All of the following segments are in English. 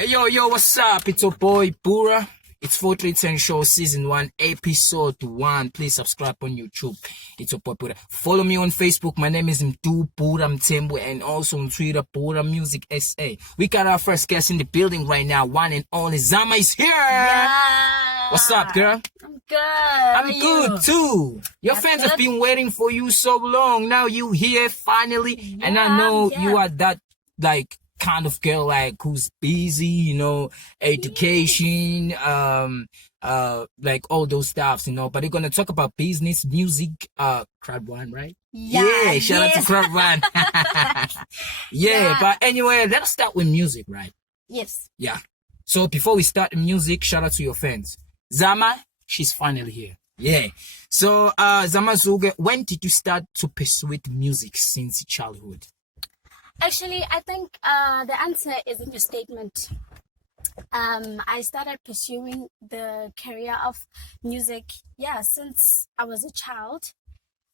Hey, yo, what's up? It's your boy, Pura. It's 4310 Show Season 1, Episode 1. Please subscribe on YouTube. It's your boy, Pura. Follow me on Facebook. My name is Mtu Pura Mtembu, and also on Twitter, Pura Music SA. We got our first guest in the building right now. One and only Zama is here. Yeah. What's up, girl? I'm good. How I'm are good you? too. Your That's fans good. have been waiting for you so long. Now you here finally, and I know you are that kind of girl who's busy, education, like all those stuffs, but they're gonna talk about business, music, Crowd One, right? Yeah, Shout out to Crowd One. Yeah. But anyway, let's start with music, right? Yes. Yeah. So before we start the music, shout out to your fans. Zama, she's finally here. Yeah. So Zama Zuge, when did you start to pursue music since childhood? Actually, I think the answer is in your statement. I started pursuing the career of music, since I was a child.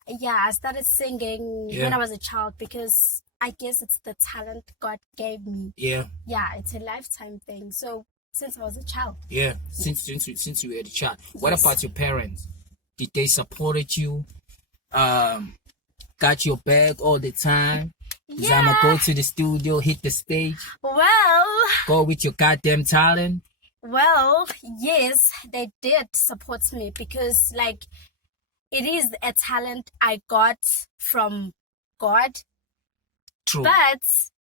I started singing when I was a child because I guess it's the talent God gave me. Yeah. Yeah, it's a lifetime thing. So since I was a child. Yeah, since you were a child. What about your parents? Did they support you? Got your back all the time? Yeah. Zama, go to the studio, hit the stage. Well, go with your goddamn talent. Well, yes, they did support me because it is a talent I got from God. True. But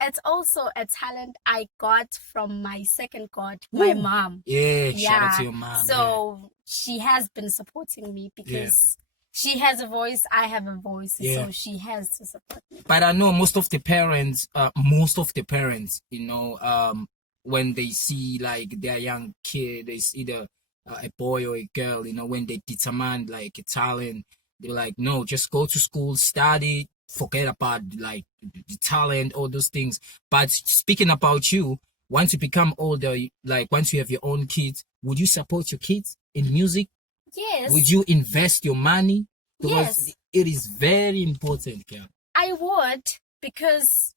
it's also a talent I got from my second God, my mom. Yeah, shout out to your mom. So she has been supporting me because she has a voice, I have a voice, so she has to support me. But I know most of the parents, when they see their young kid, it's either a boy or a girl, when they determine a talent, they're like, no, just go to school, study, forget about the talent, all those things. But speaking about you, once you become older, once you have your own kids, would you support your kids in music? Yes. Would you invest your money? Because yes. It is very important, girl. I would, because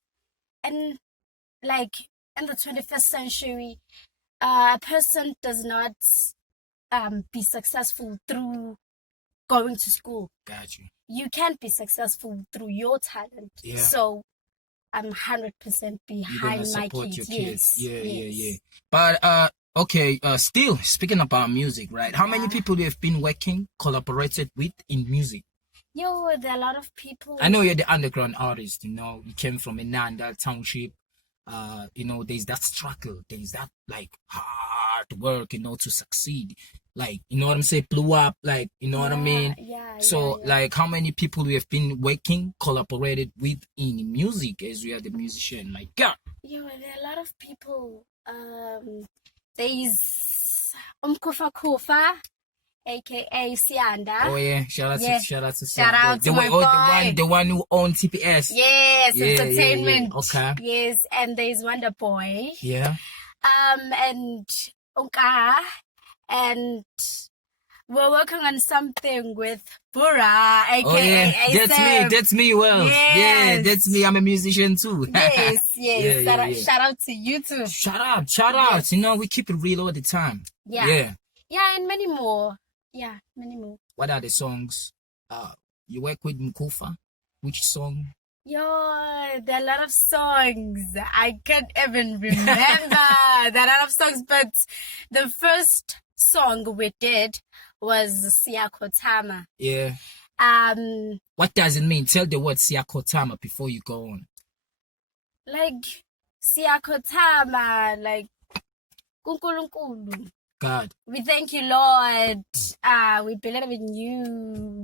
in the 21st century, a person does not be successful through going to school. Got you. You can't be successful through your talent. Yeah. So I'm 100% behind my kids. Your kids. Yes. Yeah. But okay, still speaking about music, right? How many people you have been collaborated with in music? There are a lot of people. I know you're the underground artist, you came from Inanda township. There's that struggle, there's that hard work, to succeed. What I'm saying, blew up, what I mean? So how many people we have been collaborated with in music as we are the musician? There are a lot of people. There's Kofa, aka Sianda. Oh yeah, shout out to Shout out to my boy. The one who owns TPS. Yes, entertainment. Yeah. Okay. Yes, and there's Wonder Boy. Yeah. And Onka, and we're working on something with Pura, aka That's me. Well, yes. That's me. I'm a musician too. Yes. Shout out to you too. Shout out. We keep it real all the time. Yeah, and many more. What are the songs? You work with Mkufa? Which song? There are a lot of songs. I can't even remember. There are a lot of songs, but the first song we did was Siakotama. Yeah. What does it mean? Tell the word Siakotama before you go on. Siakotama, Kunkulunkulu. God. We thank you, Lord. We believe in you.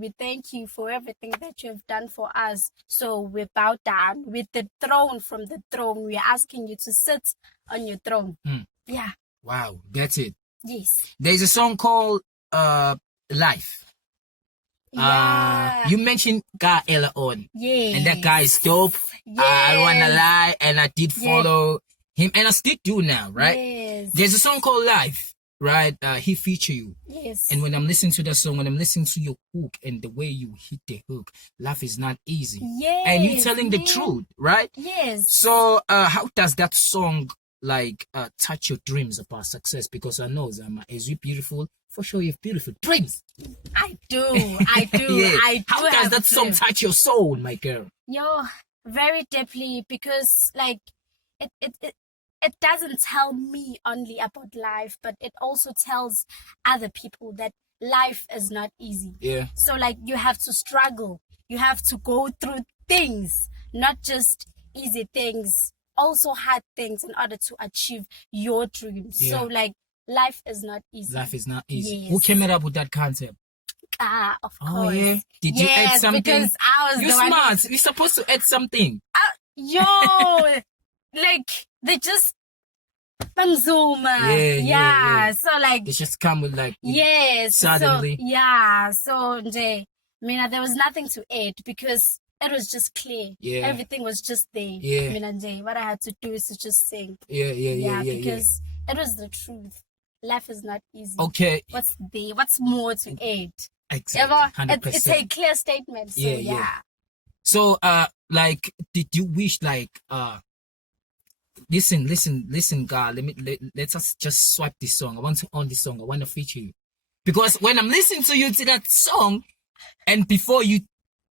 We thank you for everything that you have done for us. So we bow down with the throne. From the throne, we are asking you to sit on your throne. Yeah. Wow, that's it. Yes. There's a song called Life. You mentioned Guy Ella on. Yes. And that guy is dope. Yes. I don't wanna lie, and I did follow him, and I still do now, right? Yes. There's a song called Life. Right, he feature you. Yes. And when I'm listening to that song, when I'm listening to your hook and the way you hit the hook, life is not easy. Yes. And you're telling the truth, right? Yes. So, how does that song like touch your dreams about success? Because I know, Zama, as you beautiful, for sure you have beautiful dreams. I do. I do. Yeah. I do. How does that song touch your soul, my girl? Yo, very deeply, because like it doesn't tell me only about life, but it also tells other people that life is not easy. Yeah. So like you have to struggle. You have to go through things, not just easy things, also hard things in order to achieve your dreams. Yeah. So like life is not easy. Life is not easy. Yes. Who came up with that concept? Of Oh course. yeah. Did you add Yes, something? because I was You're the one who- smart. You're supposed to add something. Yo, like they just Zama. Yeah. So like They just come with like yes. suddenly. So yeah. So nje, mina, there was nothing to add because it was just clear. Yeah. Everything was just there. Yeah. Mina nje, what I had to do is to just sing. Yeah. Because it was the truth. Life is not easy. Okay. What's there? What's more to add? Exactly. 100%. It's a clear statement. So yeah. So like did you wish like listen God, let us just swipe this song. I want to own this song. I want to feature you. Because when I'm listening to you to that song, and before you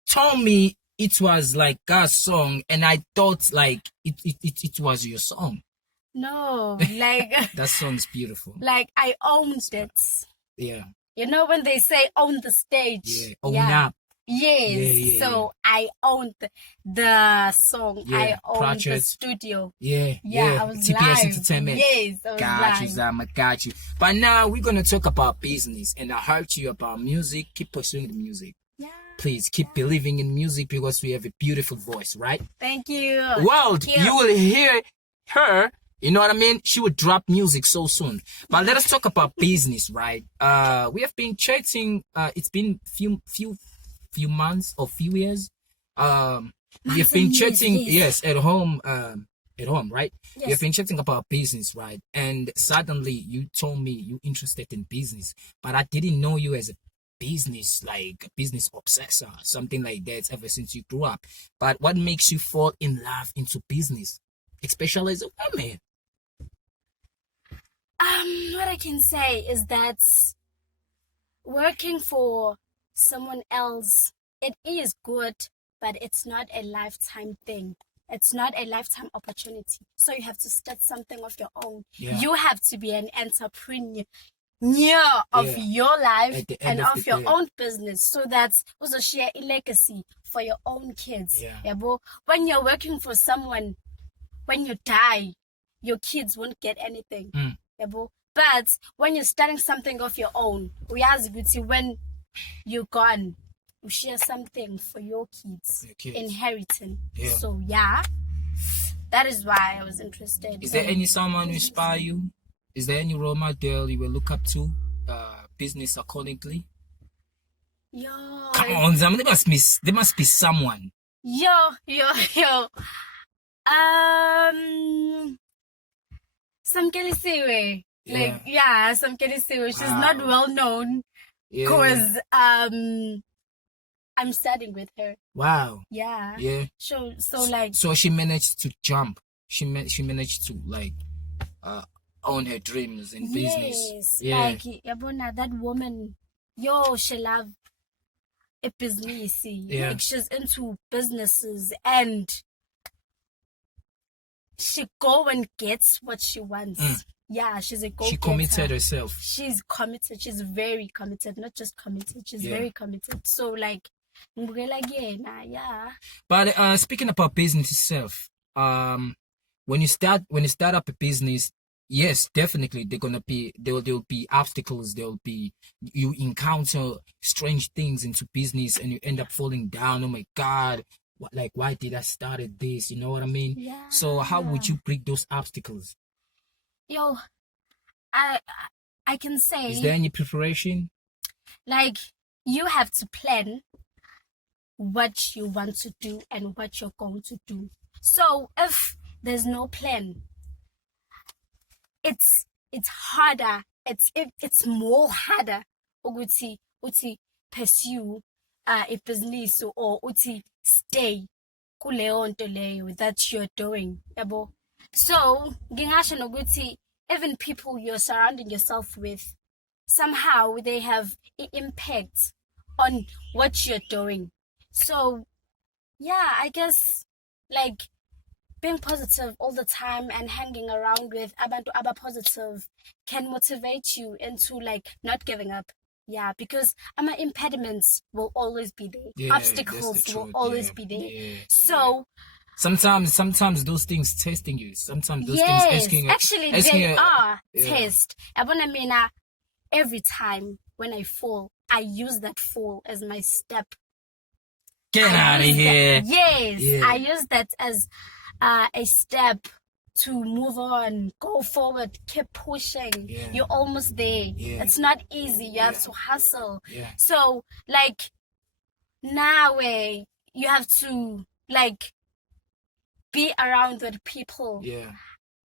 told me it was like God's song, and I thought like it was your song. No, like That song's beautiful. like I owned it. Yeah. You know when they say own the stage? Yeah. Own up. Yes. Yeah. So I owned the song. Yeah, I owned project. the studio. Yeah. I was TPS live. Entertainment. Yes, I was Got you, live. Zama, got you. But now we're gonna talk about business, and I heard you about music. Keep pursuing the music. Yeah. Please keep believing in music because we have a beautiful voice, right? Thank you. World, Thank you. you will hear her. You know what I mean? She will drop music so soon. But let us talk about business, right? We have been chatting. It's been few months or few years. We have been chatting. Yes, at home. Right? Yes. We have been chatting about business, right? And suddenly you told me you interested in business, but I didn't know you as a business, like a business obsessor, something like that ever since you grew up. But what makes you fall in love into business, especially as a woman? What I can say is that working for someone else, it is good, but it's not a lifetime thing. It's not a lifetime opportunity. So you have to start something of your own. Yeah. You have to be an entrepreneur of your life and of your own business, so that also share a legacy for your own kids. Yeah. When you're working for someone, when you die, your kids won't get anything. But when you're starting something of your own, when you're gone, you share something for your kids, inheriting. Yeah. So that is why I was interested. Is there any someone who inspire you? Is there any role model you will look up to? Business accordingly. Yo. Come on, Zam. There must be someone. Yo. Samke. Samke. She's not well known because I'm studying with her. Wow. Yeah. So she managed to jump. She managed to like own her dreams in business. Like Yabona, that woman, she love a business. Like she's into businesses and she go and gets what she wants. Yeah, she's a go-getter. She committed herself. She's committed. She's very committed. Not just committed. She's very committed. So like, yeah. But speaking about business itself, when you start up a business, yes, definitely there will be obstacles. You encounter strange things into business, and you end up falling down. Oh my God. Why did I started this? You know what I mean? Yeah. So how would you break those obstacles? Yo, I can say. Is there any preparation? Like, you have to plan what you want to do and what you're going to do. So if there's no plan, it's harder. It's more harder. Uti pursue a business or uti stay kuleyo nto leyo that you're doing. Yabo. So ngingasho nokuthi even people you're surrounding yourself with, somehow they have an impact on what you're doing. So yeah, I guess like being positive all the time and hanging around with abantu aba positive can motivate you into like not giving up. Yeah, because impediments will always be there. Yeah, that's the Obstacles will truth. always Yeah, be there. yeah. So Sometimes those things testing you. Sometimes those things yes, asking actually asking they you. are Yeah. test. Yabona mina, every time when I fall, I use that fall as my step. Get out of use here. that, yes, Yeah. I use that as a step to move on, go forward, keep pushing. Yeah. You're almost there. Yeah. It's not easy. You have Yeah. to hustle. Yeah. So like now you have to like be around with people Yeah.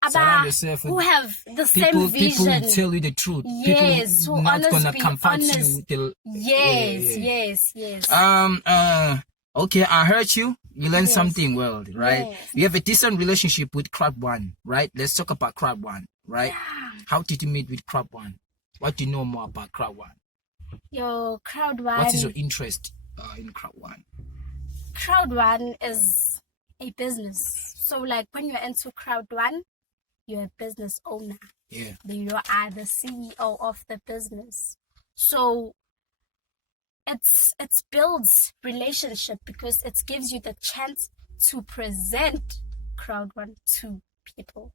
Surround aba yourself who with have the people same vision. who tell you the truth. Yes, People who not honest gonna be comfort you honest. till Yes, yeah. yes. Okay, I heard you. You learned Yes. something well, right? Yes. You have a decent relationship with Crab One, right? Let's talk about Crab One, right? Yeah. How did you meet with Crab One? What do you know more about Crab One? Your Crowd One. What is your interest in Crab One? Crowd One is a business. So like when you're into Crowd One, you're a business owner. Yeah. You are the CEO of the business. So it builds relationship because it gives you the chance to present Crowd One to people.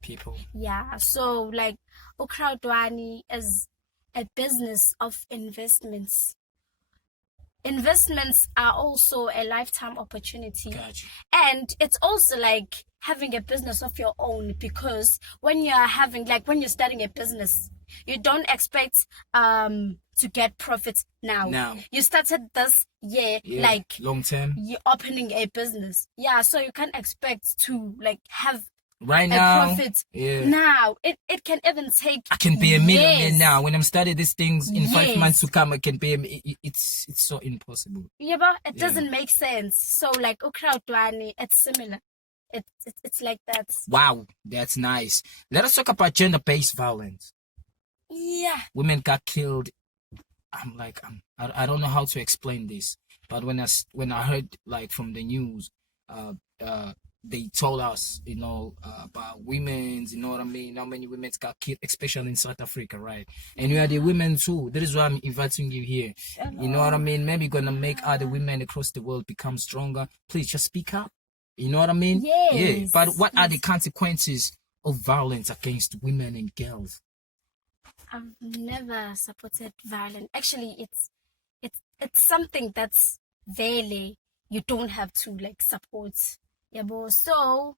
Yeah. So like Crowd One is a business of investments. Investments are also a lifetime opportunity. Gotcha. And it's also like having a business of your own, because when you're starting a business, you don't expect to get profits now. You started this year, like long term. You're opening a business. Yeah, so you can't expect to like have right now profit now. It can even take I can be a millionaire now. When I'm studying these things in 5 months to come, I can be it's so impossible. Yeah, but it doesn't make sense. So like Ukraudwani, it's similar. It's like that. Wow, that's nice. Let us talk about gender-based violence. Yeah. Women got killed. I don't know how to explain this, but when I heard like from the news, they told us, about women, you know what I mean? How many women got killed, especially in South Africa, right? And you are the women too. That is why I'm inviting you here. You know what I mean? Maybe gonna make other women across the world become stronger. Please just speak up. You know what I mean? Yes. Yeah. But what are the consequences of violence against women and girls? I've never supported violence. Actually, it's something that's really you don't have to like support. Yeah, but so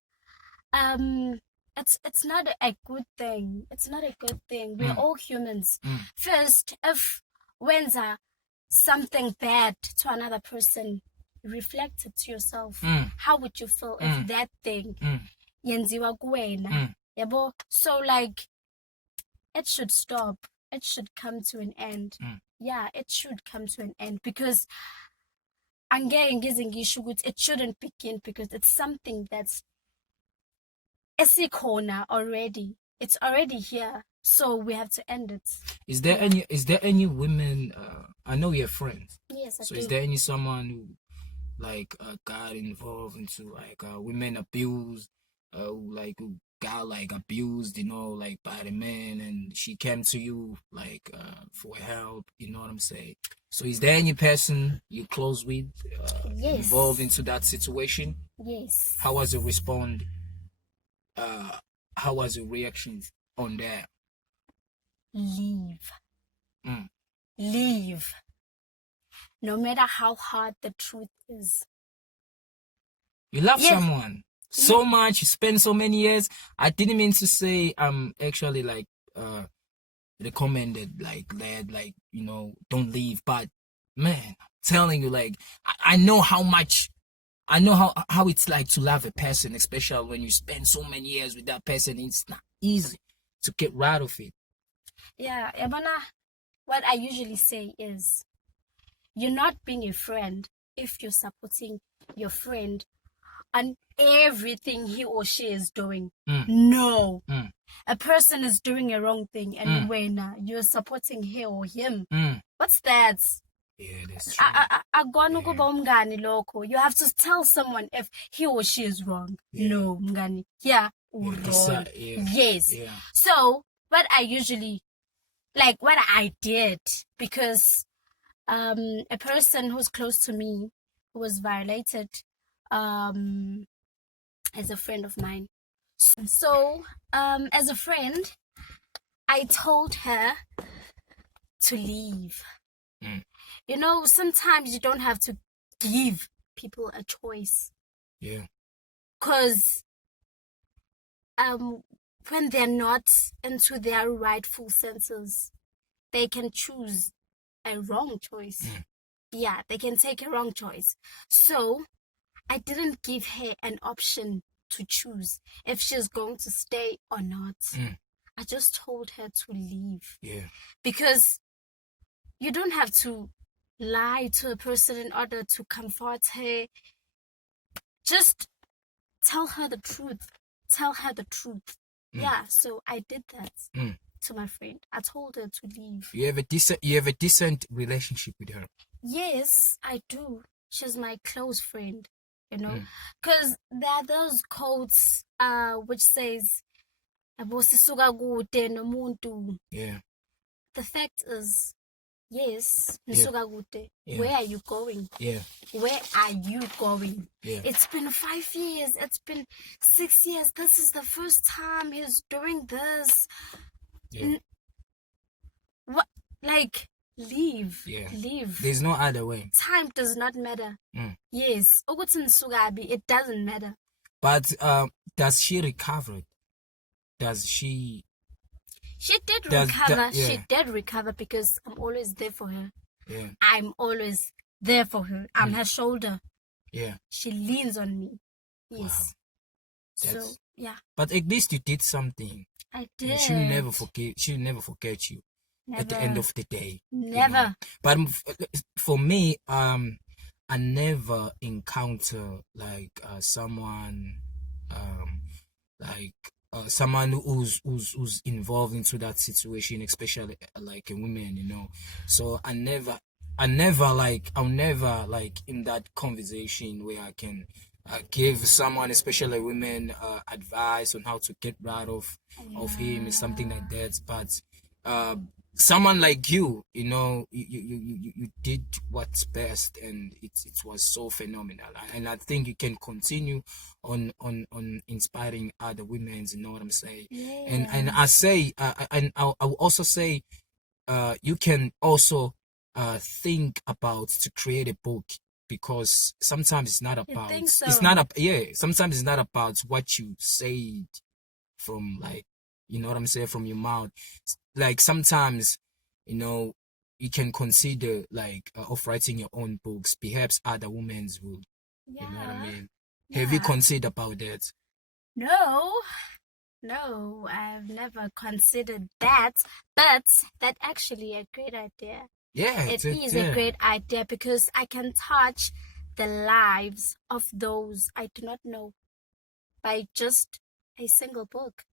it's not a good thing. It's not a good thing. We're all humans. First, if when something bad to another person, reflect it to yourself. How would you feel if that thing yenziwa kuwena? Yabo? So like it should stop. It should come to an end. Yeah, it should come to an end, because it shouldn't begin, because it's something that's esikhona already. It's already here. So we have to end it. Is there any women I know you're friends. Yes, I so do. Is there any someone who like got involved into like women abuse, who got like abused, like by the men, and she came to you like for help, you know what I'm saying? So is there any person you close with Yes. involved into that situation? Yes. How was the respond? How was your reactions on that? Leave. Leave. No matter how hard the truth is. You love someone so much, you spend so many years. I didn't mean to say I'm actually like recommended like that, like, don't leave, but man, I'm telling you, like I know how much, I know how it's like to love a person, especially when you spend so many years with that person. It's not easy to get rid of it. Yeah, Yabana, what I usually say is, you're not being a friend if you're supporting your friend on everything he or she is doing. Mm. No. Mm. A person is doing a wrong thing and Mm. when you're supporting her or him, Mm. what's that? Yeah, that's true. Akukona ukuba umngani lokho. You have to tell someone if he or she is wrong. Yeah. No, mngani. Yeah, Yeah, wrong. yeah. Yes. Yeah. So what I did, because a person who's close to me who was violated as a friend of mine. So as a friend, I told her to leave. Mm. You know, sometimes you don't have to give people a choice. Yeah. Because when they're not into their rightful senses, they can choose a wrong choice. Mm. Yeah, they can take a wrong choice. So I didn't give her an option to choose if she's going to stay or not. Mm. I just told her to leave. Yeah. Because you don't have to lie to a person in order to comfort her. Just tell her the truth. Tell her the truth. Mm. Yeah, so I did that Mm. to my friend. I told her to leave. You have a decent relationship with her. Yes, I do. She's my close friend, you know. Mm. Because there are those quotes which says, "Abosisuka kude nomuntu." Yeah. The fact is, yes, Yeah. nisuka kude. Yeah. Where are you going? Yeah. Where are you going? Yeah. It's been 5 years. It's been 6 years. This is the first time he's doing this. Yeah. What? Like, leave. Yeah. Leave. There's no other way. Time does not matter. Mm. Yes. Ukuthi nisukabi, it doesn't matter. But does she recover? Does she? She did Does recover. that- yeah. She did recover because I'm always there for her. Yeah. I'm always there for her. I'm her shoulder. Yeah. She leans on me. Yes. So, That's- yeah, But at least you did something. I And did. she'll never forget you at the end Never. of the day. you Never. know. But for me, I never encounter like someone like someone who's involved into that situation, especially like a woman, you know. So I'll never like in that conversation where I can give someone, especially women, advice on how to get rid of him or something like that. But someone like you know, you did what's best, and it was so phenomenal. And I think you can continue on inspiring other women. You know what I'm saying? Yeah. And I say, and I will also say, you can also think about to create a book, because sometimes it's not about think so? it's not sometimes it's not about what you said from, like, you know what I'm saying, from your mouth. Like sometimes, you know, you can consider like of writing your own books. Perhaps other women will. Yeah. You know what I mean? Have you Yeah. considered about that? No, I've never considered that. But that's actually a great idea. Yeah, It is a great idea because I can touch the lives of those I do not know by just a single book.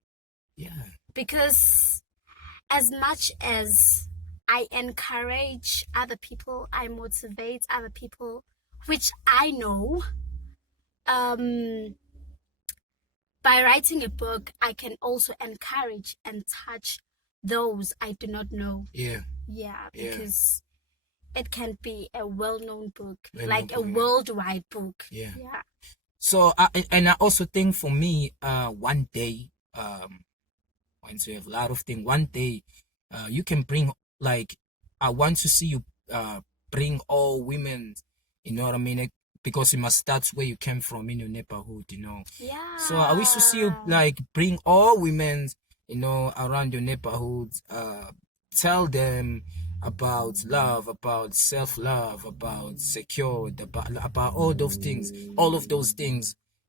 Yeah. Because as much as I encourage other people, I motivate other people, which I know, by writing a book, I can also encourage and touch those I do not know. Yeah. Yeah, Yeah. because it can be a well-known book, Well-known like a book, yeah. worldwide book. Yeah. Yeah. So and I also think for me, one day, once you have a lot of things, one day, you can bring, like, I want to see you bring all women, you know what I mean? Because you must start where you came from in your neighborhood, you know. Yeah. So I wish to see you like bring all women, you know, around your neighborhood. Tell them about love, about self-love, about secured, about all those things,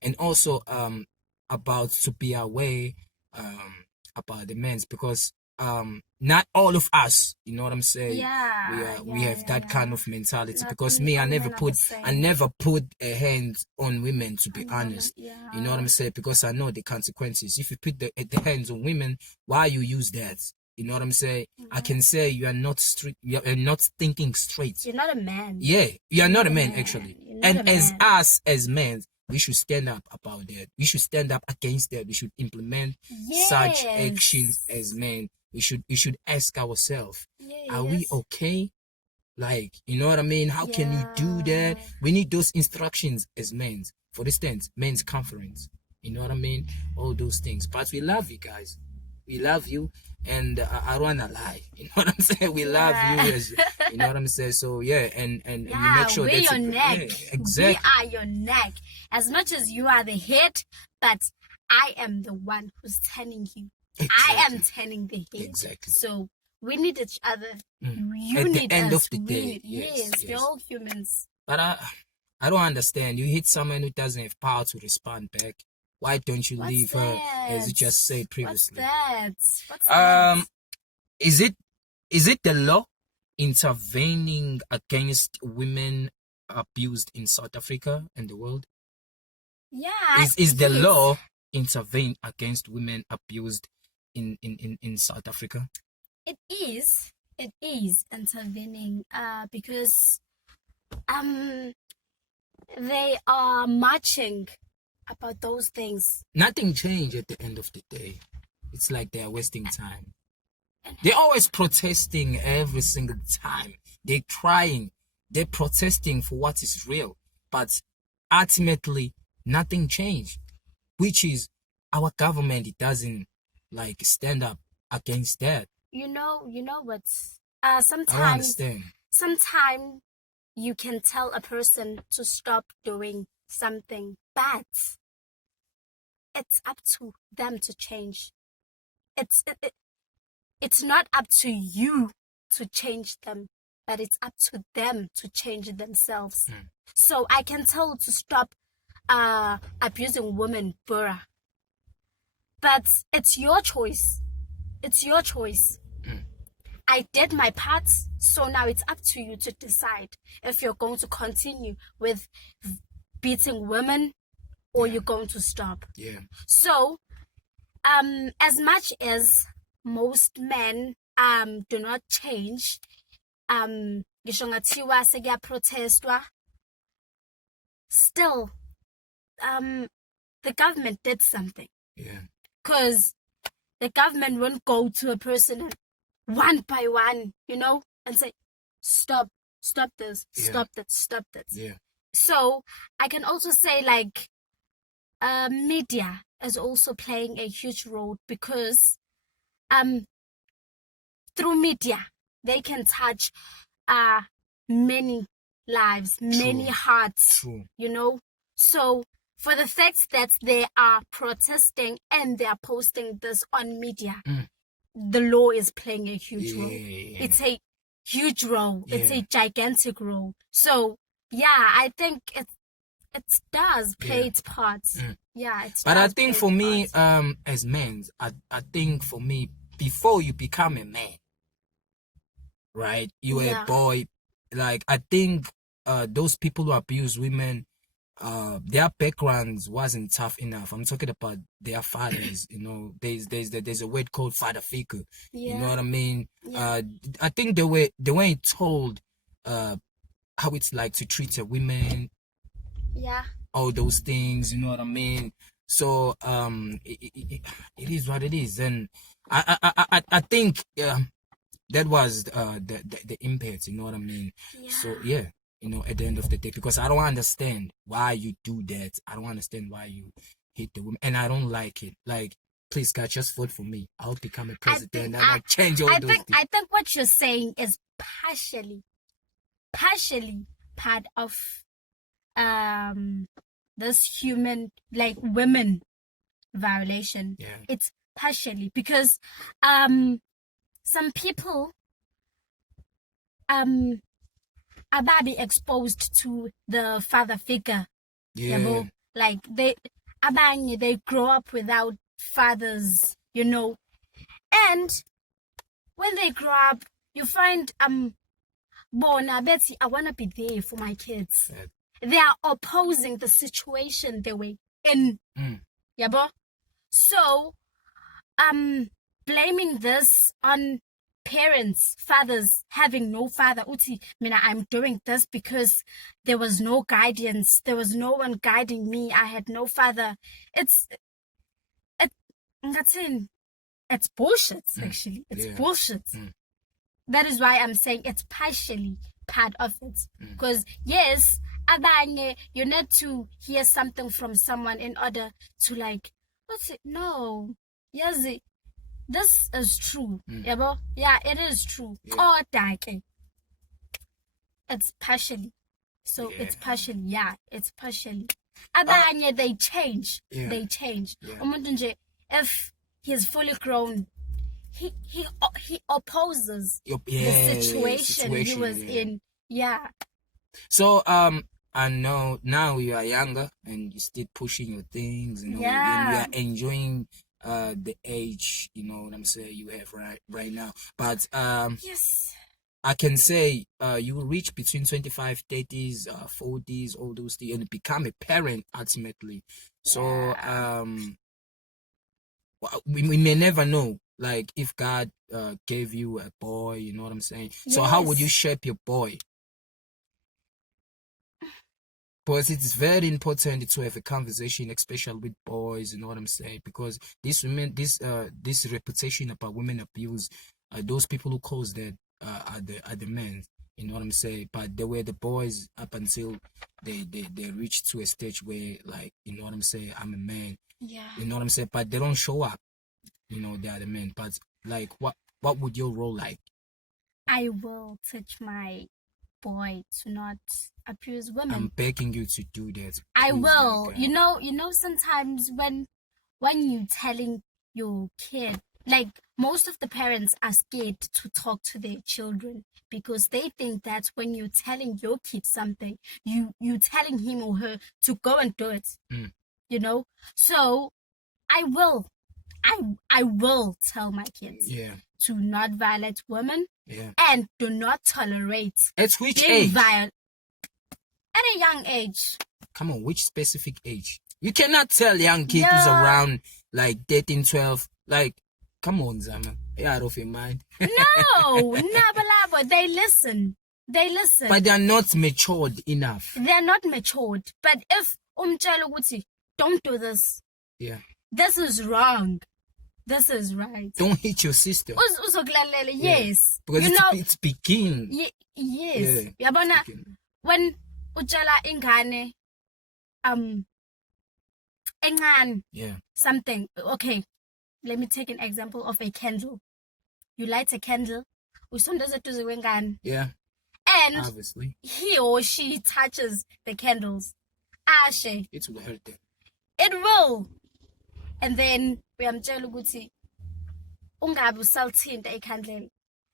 and also about to be aware about the men's, because not all of us, you know what I'm saying? Yeah, We have that yeah. kind of mentality, Not because me, all men are the I same. never put a hand on women, to be On women, honest. yeah. You know what I'm saying? Because I know the consequences. If you put the hands on women, why you use that? You know what I'm saying? I can say you are not straight. You are not thinking straight. You're not a man. Yeah, you are You're not a man, actually. You're not And a as man. us as men, we should stand up about that. We should stand up against that. We should implement such Yes. actions as men. We should ask ourselves, are we Yes. okay? Like, you know what I mean? How can we do that? Yeah. We need those instructions as men. For instance, men's conference. You know what I mean? All those things. But we love you guys. We love you, and I don't wanna lie. You know what I'm saying? We love you, as you know what I'm saying. So yeah, and we make sure we're that's your neck. yeah, exactly. We are your neck. As much as you are the head, but I am the one who's turning you. Exactly. I am turning the head. Exactly. So we need each other. You At need the end us. of the day, yes, we're all humans. But I don't understand. You hit someone who doesn't have power to respond back. Why don't you leave her, as you just said previously? What's that? Is it the law intervening against women abused in South Africa and the world? Yeah. Is the law intervene against women abused in South Africa? It is intervening because they are marching about those things. Nothing changed at the end of the day. It's like they are wasting time. They're always protesting every single time. They're trying. They're protesting for what is real. But ultimately, nothing changed. Which is our government, it doesn't like stand up against that. You know what? I don't Sometimes understand. you can tell a person to stop doing something, but it's up to them to change. It's not up to you to change them, but it's up to them to change themselves. So I can tell to stop abusing women, Bora. But it's your choice. It's your choice. I did my part, so now it's up to you to decide if you're going to continue with beating women or you're going to stop. Yeah. So, as much as most men do not change, ngisho ngathiwa sekuyaprotestwa, still the government did something. Yeah. Because the government won't go to a person one by one, and say, stop this, stop that. Yeah. So I can also say like media is also playing a huge role because through media they can touch many lives, many hearts. True. So for the fact that they are protesting and they are posting this on media, the law is playing a huge role. It's a huge role. It's a gigantic role. So yeah, I think it does play its parts. Yeah, it's. But I think for me, as men, I think for me, before you become a man, right? You are a boy. Like I think those people who abuse women, their backgrounds wasn't tough enough. I'm talking about their fathers. There's a word called father figure. You know what I mean? I think they weren't told how it's like to treat a woman. Yeah. All those things. You know what I mean? So it is what it is, and I think that was the impact. You know what I mean? Yeah. So yeah. At the end of the day, because I don't understand why you do that. I don't understand why you hit the women, and I don't like it. Like, please, God, just vote for me. I'll become a president and I'll change all those things. I think what you're saying is partially part of this human, like, women violation. Yeah. It's partially because some people are be exposed to the father figure. Yeah. Like they grow up without fathers, and when they grow up, you find bona Betsy, I wanna be there for my kids. They are opposing the situation they were in. Yabo? So blaming this on parents, fathers having no father. Uti, mina, I'm doing this because there was no guidance. There was no one guiding me. I had no father. It's bullshit, actually. It's bullshit. That is why I'm saying it's partially part of it. Because yes, abanye, you need to hear something from someone in order to like, what's it? No. Yes, this is true. Yabo? Yeah, it is true. It's partially. So it's partially. Yeah, it's partially. Abanye, they change. They change. Umuntu nje, if he's fully grown, he opposes the situation he was in. Yeah. So I know now you are younger and you still pushing your things, and you are enjoying the age, you know what I'm saying, you have right now. But yes, I can say you will reach between 25, 30s, 40s, all those things, and become a parent ultimately. So we may never know, like if God gave you a boy, you know what I'm saying. So how would you shape your boy? Because it is very important to have a conversation, especially with boys, you know what I'm saying? Because these women, this reputation about women abuse, those people who cause that are the men, you know what I'm saying? But they were the boys up until they reach to a stage where, like, you know what I'm saying, I'm a man. Yeah. You know what I'm saying? But they don't show up, you know, they are the men. But like, what would your role like? I will teach my boy to not abuse women. I'm begging you to do that. I will. You know, sometimes when you're telling your kid, like most of the parents are scared to talk to their children because they think that when you're telling your kid something, you're telling him or her to go and do it. You know? So I will tell my kids to not violate women and do not tolerate at which age? At a young age. Come on, which specific age? You cannot tell young kids who's around like 13, 12, like, come on, Zama, you're out of your mind. No, but they listen. But they're not matured enough. They're not matured. But if don't do this. Yeah. This is wrong. This is right. Don't hit your sister. Yes. Because it's begin. Yes. Yabona, when utshela ingane encane something, okay, let me take an example of a candle. You light a candle, yeah, and obviously he or she touches the candles, it will hurt them. It will. And then uyamtshela ukuthi ungabe usalthinta ikhandlela.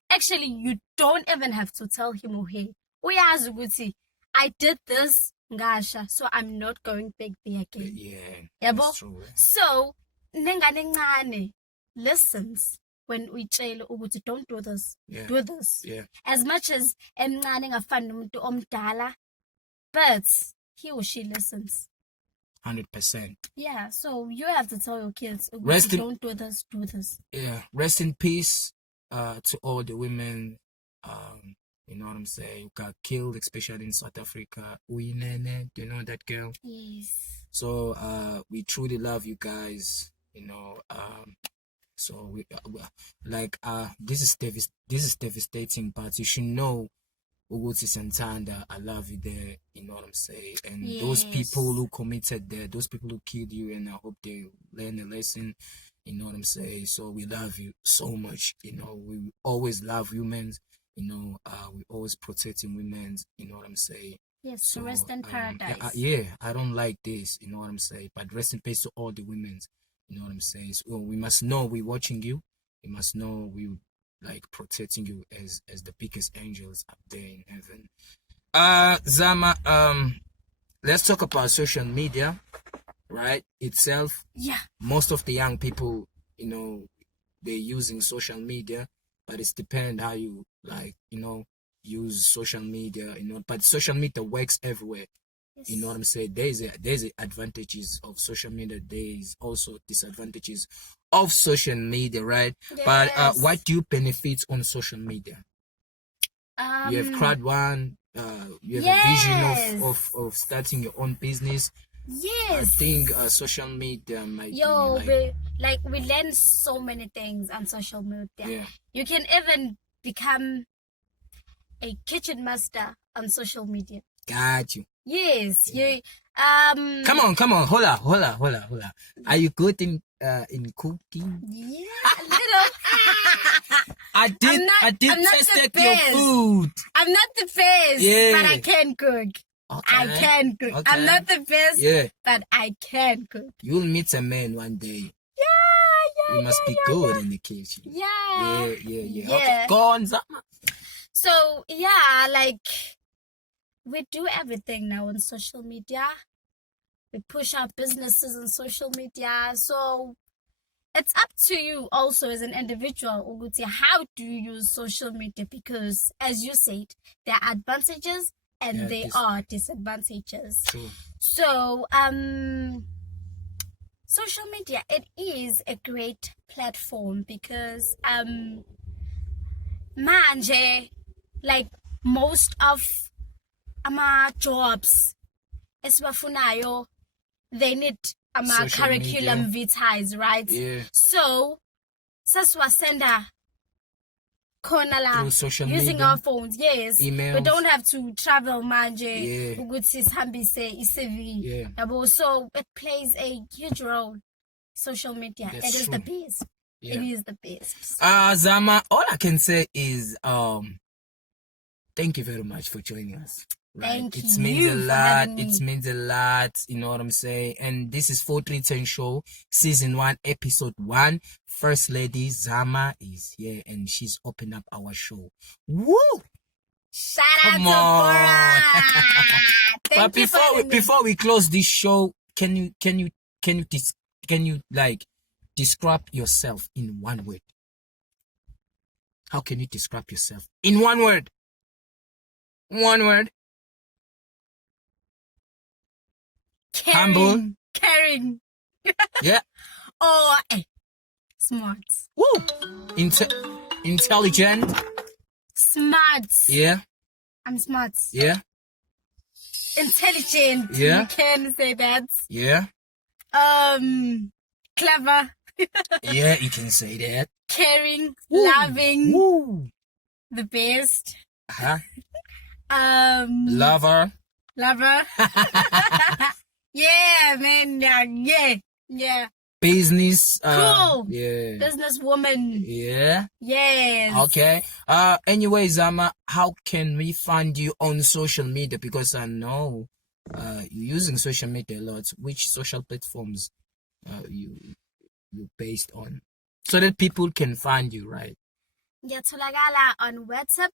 Actually, you don't even have to tell him or her. Uyazi ukuthi I did this ngasha, so I'm not going back there again. Yeah, that's true. So nengane encane listens when uyitshela ukuthi don't do this. Do this. Yeah. As much as emncane engafani nomuntu omdala, but he or she listens. 100%. Yeah, so you have to tell your kids, don't do this, do this. Yeah, rest in peace to all the women, you know what I'm saying, who got killed, especially in South Africa. Uyinene, do you know that girl? Yes. So we truly love you guys, you know. So we like this is devastating, but you should know, Uguti Santanda, I love you there, you know what I'm saying? And those people who committed there, those people who killed you, and I hope they learn a lesson, you know what I'm saying? So we love you so much, you know, we always love women, you know, we always protecting women, you know what I'm saying? Yes, so rest in paradise. I don't like this, you know what I'm saying? But rest in peace to all the women, you know what I'm saying? So we must know we're watching you, we must know we like protecting you as the biggest angels up there in heaven. Zama, let's talk about social media, right? Itself. Yeah. Most of the young people, you know, they're using social media. but it's depend how you like, use social media, but social media works everywhere. Yes. You know what I'm saying? There's advantages of social media. There is also disadvantages of social media, right? Yes. But what do you benefit on social media? You have crowd one. You have a vision of starting your own business. Yes. I think social media might be like we learn so many things on social media. Yeah. You can even become a kitchen master on social media. Got you. Yes. Yeah. You Come on. Hold on. Are you good in cooking? Yeah, a little. I did tested your food. I'm not the best, Yeah. but I can cook. Okay. I can cook. Okay. I'm not the best, Yeah. but I can cook. You'll meet a man one day. Yeah. You must be good in the kitchen. Yeah. Yeah. Okay, go on, Zama. So yeah, like we do everything now on social media. We push our businesses on social media. So it's up to you also as an individual, Uguti, how do you use social media? Because as you said, there are advantages and there are disadvantages. True. So social media, it is a great platform because manje, like most of jobs esibafunayo, they need curriculum vitae, right? Yeah. So sasiwasenda khona la using our phones. Yes. Emails. We don't have to travel manje Yeah. ukuthi sihambise i-CV. Yeah. So it plays a huge role. Social media. That's it is true. the best. Yeah. It is the best. Zama, all I can say is thank you very much for joining us. Right? Thank it you. Means a lot. Me. It means a lot. You know what I'm saying? And this is 4310 Show, Season 1, Episode 1. First Lady Zama is here and she's opened up our show. Woo! Shout out to Bora. But before we close this show, can you like describe yourself in one word? How can you describe yourself in one word? One word. Humble. Caring. Yeah. Or smart. Woo. Intelligent. Smart. Yeah. I'm smart. Yeah. Intelligent. Yeah. You can say that. Yeah. Clever. Yeah, you can say that. Caring. Woo. Loving. Woo. The best. Uh-huh. Lover. Lover. Yeah, man. Yeah. Business. Cool. Yeah. Businesswoman. Yeah. Yes. Okay. Anyway, Zama, how can we find you on social media? Because I know you're using social media a lot. Which social platforms you based on, so that people can find you, right? Ngiyatholakala on WhatsApp.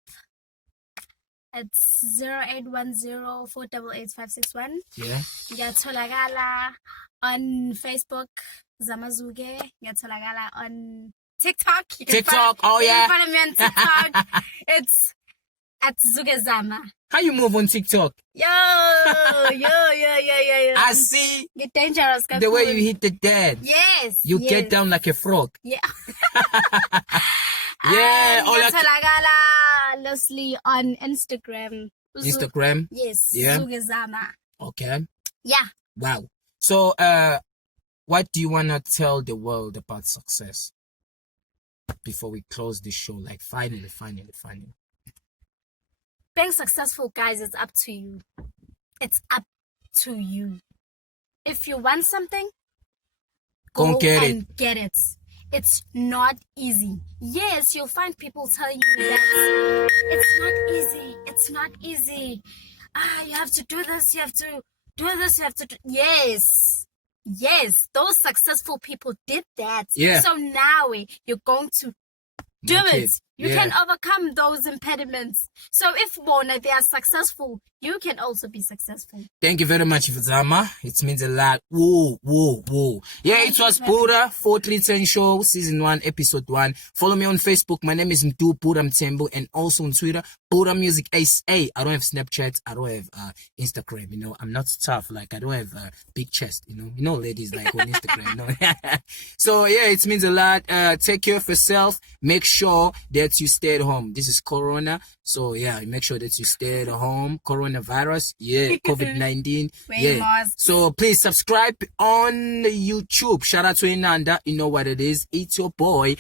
It's 0810488561. Yeah. Ngiyatholakala on Facebook, Zamazuge. Ngiyatholakala on TikTok. TikTok. You can follow me on TikTok. It's at Zuge Zama. How you move on TikTok? Yo. I see. You're dangerous. The way you hit the dead. Yes. You get down like a frog. Yeah. Yeah. Ngiyatholakala Leslie on Instagram. Instagram. Yes. Yeah. Zuge Zama. Okay. Yeah. Wow. So, what do you wanna tell the world about success before we close this show? Like, finally. Being successful, guys, it's up to you. It's up to you. If you want something, go get and get it. It's not easy. Yes, you'll find people telling you that it's not easy. You have to do this, you have to do this, you have to do... Yes, those successful people did that. Yeah. So now you're going to do it. You can overcome those impediments. So if bona they are successful, you can also be successful. Thank you very much, Zama. It means a lot. Whoa, whoa, whoa. Yeah, it was Pura 437 Show, Season 1, Episode 1. Follow me on Facebook. My name is Mtu Pura Mtembo, and also on Twitter, Pura Music SA. I don't have Snapchat. I don't have Instagram. You know, I'm not tough. Like, I don't have a big chest. You know, ladies like on Instagram. So, yeah, it means a lot. Take care of yourself. Make sure that you stay at home. This is Corona. So, yeah, make sure that you stay at home. Coronavirus. Yeah, COVID-19. Yeah. So, please subscribe on YouTube. Shout out to Inanda. You know what it is. It's your boy.